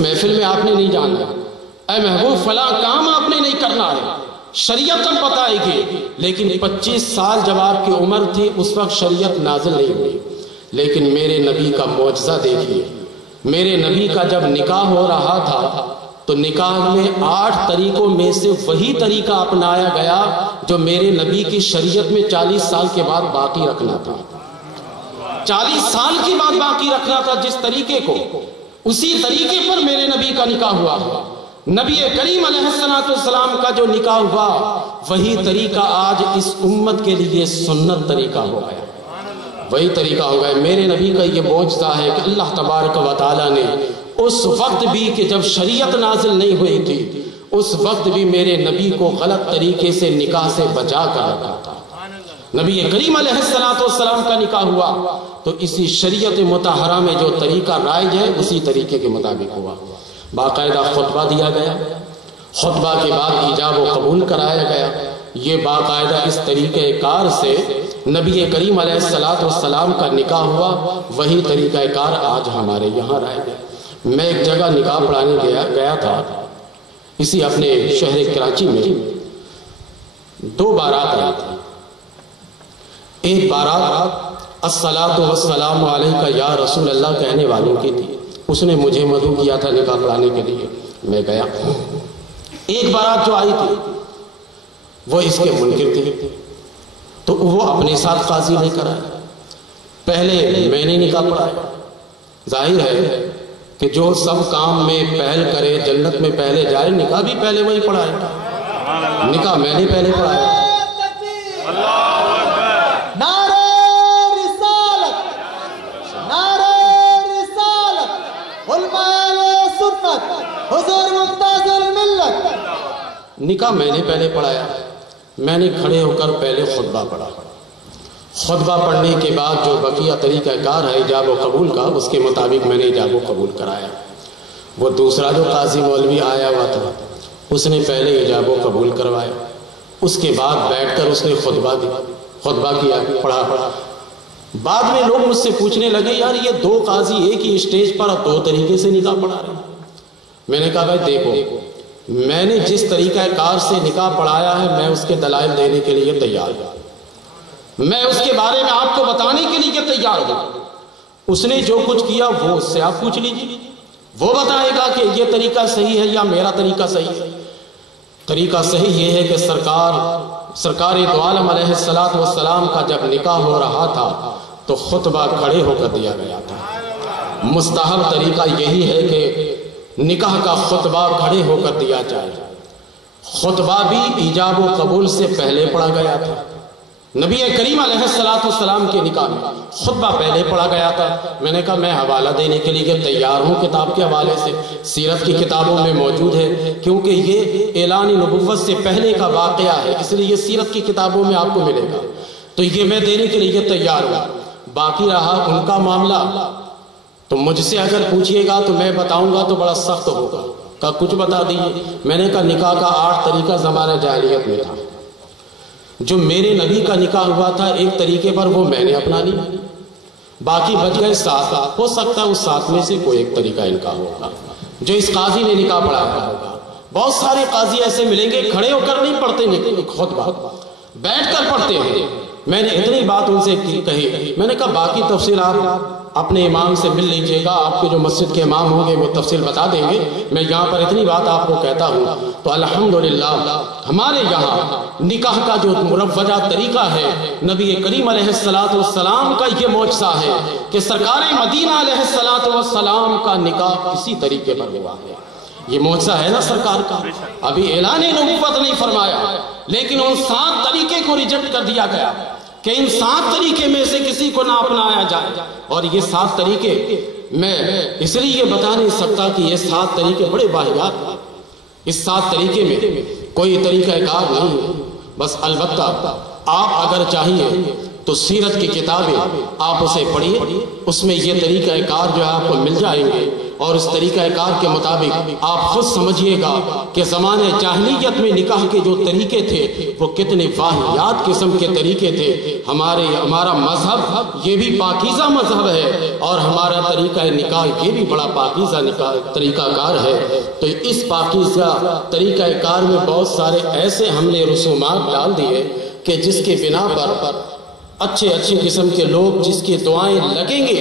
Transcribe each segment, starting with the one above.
محفل میں آپ نے نہیں جانا ہے، اے محبوب فلاں کام آپ نے نہیں کرنا ہے، شریعت تب بتائے گی۔ لیکن 25 سال جب آپ کی عمر تھی اس وقت شریعت نازل نہیں ہوئی، لیکن میرے نبی کا معجزہ دیکھیے۔ میرے نبی کا جب نکاح ہو رہا تھا تو نکاح میں 8 طریقوں میں سے وہی طریقہ اپنایا گیا جو میرے نبی کی شریعت میں 40 سال کے بعد باقی رکھنا تھا۔ 40 سال کے بعد باقی رکھنا تھا جس طریقے کو، اسی طریقے پر میرے نبی کا نکاح ہوا۔ نبی کریم علیہ السلام کا جو نکاح ہوا وہی طریقہ آج اس امت کے لیے سنت طریقہ ہو گیا، وہی طریقہ ہو گیا۔ میرے نبی کا یہ معجزہ ہے کہ اللہ تبارک و تعالیٰ نے اس وقت بھی کہ جب شریعت نازل نہیں ہوئی تھی اس وقت بھی میرے نبی کو غلط طریقے سے نکاح سے بچا کر رکھا تھا۔ نبی کریم علیہ السلام کا نکاح ہوا تو اسی شریعت مطہرہ میں جو طریقہ رائج ہے اسی طریقے کے مطابق ہوا۔ باقاعدہ خطبہ دیا گیا، خطبہ کے بعد ایجاب و قبول کرایا گیا۔ یہ باقاعدہ اس طریقہ کار سے نبی کریم علیہ السلام کا نکاح ہوا، وہی طریقہ کار آج ہمارے یہاں رائج ہے۔ میں ایک جگہ نکاح پڑھانے گیا تھا، اسی اپنے شہر کراچی میں 2 بارات آئی تھی۔ ایک بارات الصلاۃ والسلام علیکہ یا رسول اللہ کہنے والوں کی تھی، اس نے مجھے مدعو کیا تھا نکاح پڑھانے کے لیے، میں گیا۔ ایک بارات جو آئی تھی وہ اس کے منکر تھی تو وہ اپنے ساتھ قاضی لے کر آئے، پہلے میں نے نکاح پڑھایا۔ ظاہر ہے کہ جو سب کام میں پہل کرے جنت میں پہلے جائے، نکاح بھی پہلے وہی پڑھائے، نکاح میں نے پہلے پڑھایا۔ نکاح میں نے پہلے پڑھایا، میں نے کھڑے ہو کر پہلے خطبہ پڑھا، خطبہ پڑھنے کے بعد جو بقیہ طریقہ کار ہے ایجاب و قبول کا اس کے مطابق میں نے ایجاب و قبول کرایا۔ وہ دوسرا جو قاضی مولوی آیا ہوا تھا اس نے پہلے ایجاب و قبول کروایا، اس کے بعد بیٹھ کر اس نے خطبہ کیا، پڑھا۔ بعد میں لوگ مجھ سے پوچھنے لگے یار یہ 2 قاضی ایک ہی اسٹیج پر 2 طریقے سے نکاح پڑھا رہے ہیں۔ میں نے کہا بھائی دیکھو، میں نے جس طریقہ کار سے نکاح پڑھایا ہے میں اس کے دلائل دینے کے لیے تیار ہوں، میں اس کے بارے میں آپ کو بتانے کے لیے تیار ہوں۔ اس نے جو کچھ کیا وہ اس سے آپ پوچھ لیجیے، وہ بتائے گا کہ یہ طریقہ صحیح ہے یا میرا طریقہ صحیح ہے۔ طریقہ صحیح یہ ہے کہ سرکار دو عالم علیہ السلام کا جب نکاح ہو رہا تھا تو خطبہ کھڑے ہو کر دیا گیا تھا۔ مستحب طریقہ یہی ہے کہ نکاح کا خطبہ کھڑے ہو کر دیا جائے۔ خطبہ بھی ایجاب و قبول سے پہلے پڑھا گیا تھا۔ نبی کریم علیہ السلام کے نکاح میں خطبہ پہلے پڑھا گیا تھا۔ میں نے کہا میں حوالہ دینے کے لیے تیار ہوں کتاب کے حوالے سے، سیرت کی کتابوں میں موجود ہے، کیونکہ یہ اعلان نبوت سے پہلے کا واقعہ ہے، اس لیے یہ سیرت کی کتابوں میں آپ کو ملے گا، تو یہ میں دینے کے لیے تیار ہوں۔ باقی رہا ان کا معاملہ تو مجھ سے اگر پوچھئے گا تو میں بتاؤں گا تو بڑا سخت ہوگا، کہا کچھ بتا دیجئے۔ میں نے کہا نکاح کا 8 طریقہ زمانہ جاہلیت میں تھا، جو میرے نبی کا نکاح ہوا تھا ایک طریقے پر وہ میں نے اپنا لی، باقی بچ گئے 7۔ ہو سکتا ہے اس 7 میں سے کوئی ایک طریقہ ان کا ہوگا جو اس قاضی نے نکاح پڑھایا ہوگا۔ بہت سارے قاضی ایسے ملیں گے کھڑے ہو کر نہیں پڑھتے خطبہ، بیٹھ کر پڑھتے ہیں۔ میں نے اتنی بات ان سے کہی، میں نے کہا باقی تفصیلات اپنے امام سے مل لیجئے گا، آپ کے جو مسجد کے امام ہوں گے وہ تفصیل بتا دیں گے، میں یہاں پر اتنی بات آپ کو کہتا ہوں۔ تو الحمدللہ ہمارے یہاں نکاح کا جو مروجہ طریقہ ہے نبی کریم علیہ السلام کا یہ معجزہ ہے کہ سرکار مدینہ علیہ السلام کا نکاح اسی طریقے پر ہوا ہے۔ یہ معجزہ ہے نا سرکار کا، ابھی اعلان نبوت نہیں فرمایا لیکن ان 7 طریقے کو ریجیکٹ کر دیا گیا کہ ان 7 طریقے میں سے کسی کو نہ اپنایا جائے۔ اور یہ 7 طریقے میں اس لیے بتا نہیں سکتا کہ یہ 7 طریقے بڑے واحد ہیں، اس 7 طریقے میں کوئی طریقہ کار نہیں، بس البتہ آپ اگر چاہیے تو سیرت کی کتابیں آپ اسے پڑھیے، اس میں یہ طریقہ کار جو ہے آپ کو مل جائیں گے۔ اور اس طریقہ کار کے مطابق آپ خود سمجھیے گا کہ زمانے جاہلیت میں نکاح کے جو طریقے تھے وہ کتنے واہیات قسم کے طریقے تھے۔ ہمارا مذہب یہ بھی پاکیزہ مذہب ہے اور ہمارا طریقہ نکاح یہ بھی بڑا پاکیزہ طریقہ کار ہے۔ تو اس پاکیزہ طریقہ کار میں بہت سارے ایسے ہم نے رسومات ڈال دیے کہ جس کے بنا پر اچھے قسم کے لوگ جس کی دعائیں لگیں گے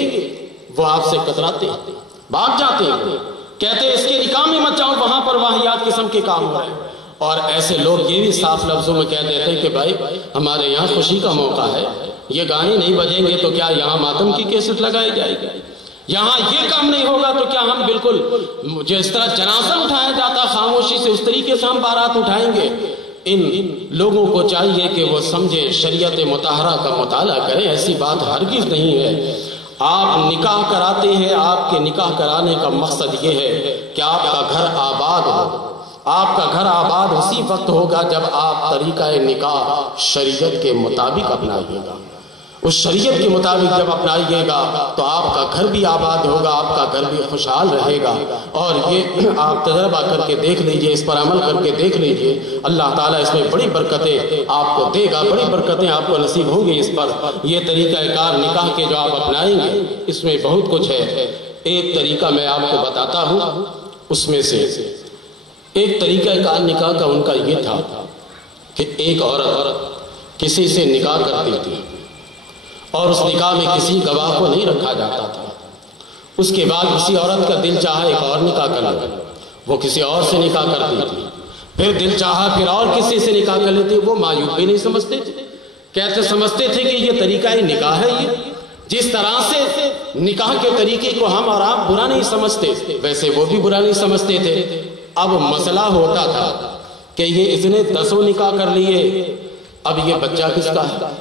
وہ آپ سے کتراتے ہیں، بھاگ جاتے ہیں، کہتے ہیں اس کے نکاح میں مت جاؤ، وہاں پر واہیات قسم کے کام ہو رہے ہیں۔ اور ایسے لوگ یہ بھی صاف لفظوں میں کہہ دیتے ہیں کہ بھائی ہمارے یہاں خوشی کا موقع ہے، یہ گانے نہیں بجیں گے تو کیا یہاں ماتم کی کیسٹ لگائی جائے گی؟ یہاں یہ کام نہیں ہوگا تو کیا ہم بالکل جس طرح جنازہ اٹھایا جاتا خاموشی سے اس طریقے سے ہم بارات اٹھائیں گے؟ ان لوگوں کو چاہیے کہ وہ سمجھے، شریعت مطہرہ کا مطالعہ کریں، ایسی بات ہرگز نہیں ہے۔ آپ نکاح کراتے ہیں، آپ کے نکاح کرانے کا مقصد یہ ہے کہ آپ کا گھر آباد ہو۔ آپ کا گھر آباد اسی وقت ہوگا جب آپ طریقہ نکاح شریعت کے مطابق اپنائیے گا۔ اس شریعت کے مطابق جب اپنائیے گا تو آپ کا گھر بھی آباد ہوگا، آپ کا گھر بھی خوشحال رہے گا۔ اور یہ آپ تجربہ کر کے دیکھ لیجئے، اس پر عمل کر کے دیکھ لیجئے، اللہ تعالیٰ اس میں بڑی برکتیں آپ کو دے گا، بڑی برکتیں آپ کو نصیب ہوں گی۔ اس پر یہ طریقہ کار نکاح کے جو آپ اپنائیں گے اس میں بہت کچھ ہے۔ ایک طریقہ میں آپ کو بتاتا ہوں، اس میں سے ایک طریقہ کار نکاح کا ان کا یہ تھا کہ ایک عورت کسی سے نکاح کرتی تھی اور اس نکاح میں کسی گواہ کو نہیں رکھا جاتا تھا۔ اس کے بعد کسی عورت کا دل چاہا ایک اور نکاح کر لے، وہ کسی اور سے نکاح کرتی تھی، پھر دل چاہا پھر اور کسی سے نکاح کر لیتی۔ وہ معیوب بھی نہیں سمجھتے تھے، کہتے سمجھتے تھے کہ یہ طریقہ نکاح ہے۔ یہ جس طرح سے نکاح کے طریقے کو ہم اور آپ برا نہیں سمجھتے ویسے وہ بھی برا نہیں سمجھتے تھے۔ اب مسئلہ ہوتا تھا کہ یہ اس نے 10 نکاح کر لیے، اب یہ بچہ کس کا ہے،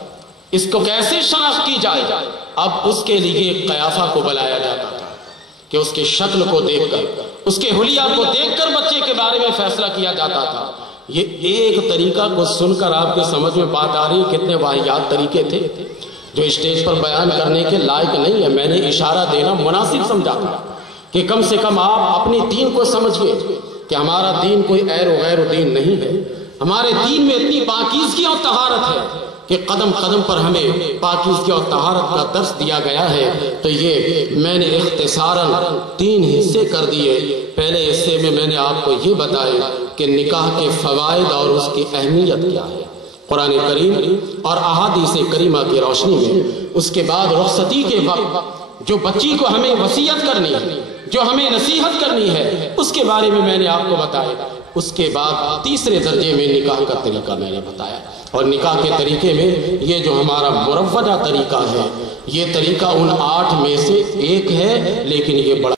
اس کو کیسے شناخت کی جائے؟ اب اس کے لیے قیافہ کو بلایا جاتا تھا کہ اس کی شکل کو دیکھ کر، اس کے حلیہ کو دیکھ کر بچے کے بارے میں فیصلہ کیا جاتا تھا۔ یہ ایک طریقہ کو سن کر آپ کے سمجھ میں بات آ رہی کتنے واہیات طریقے تھے جو اسٹیج پر بیان کرنے کے لائق نہیں ہے۔ میں نے اشارہ دینا مناسب سمجھا تھا کہ کم سے کم آپ اپنے دین کو سمجھئے کہ ہمارا دین کوئی غیر و دین نہیں ہے۔ ہمارے دین میں اتنی پاکیزگی اور طہارت ہے کہ قدم قدم پر ہمیں پاکیزگی اور طہارت کا درس دیا گیا ہے۔ تو یہ میں نے اختصاراً 3 حصے کر دیے۔ پہلے حصے میں میں نے آپ کو یہ بتایا کہ نکاح کے فوائد اور اس کی اہمیت کیا ہے قرآن کریم اور احادیث کریمہ کی روشنی میں۔ اس کے بعد رخصتی کے وقت جو بچی کو ہمیں وصیت کرنی ہے، جو ہمیں نصیحت کرنی ہے، اس کے بارے میں میں نے آپ کو بتایا۔ اس کے بعد تیسرے درجے میں نکاح کا طریقہ میں نے بتایا، اور نکاح کے طریقے میں یہ جو ہمارا مروجہ طریقہ ہے، یہ طریقہ ان 8 میں سے ایک ہے، لیکن یہ بڑا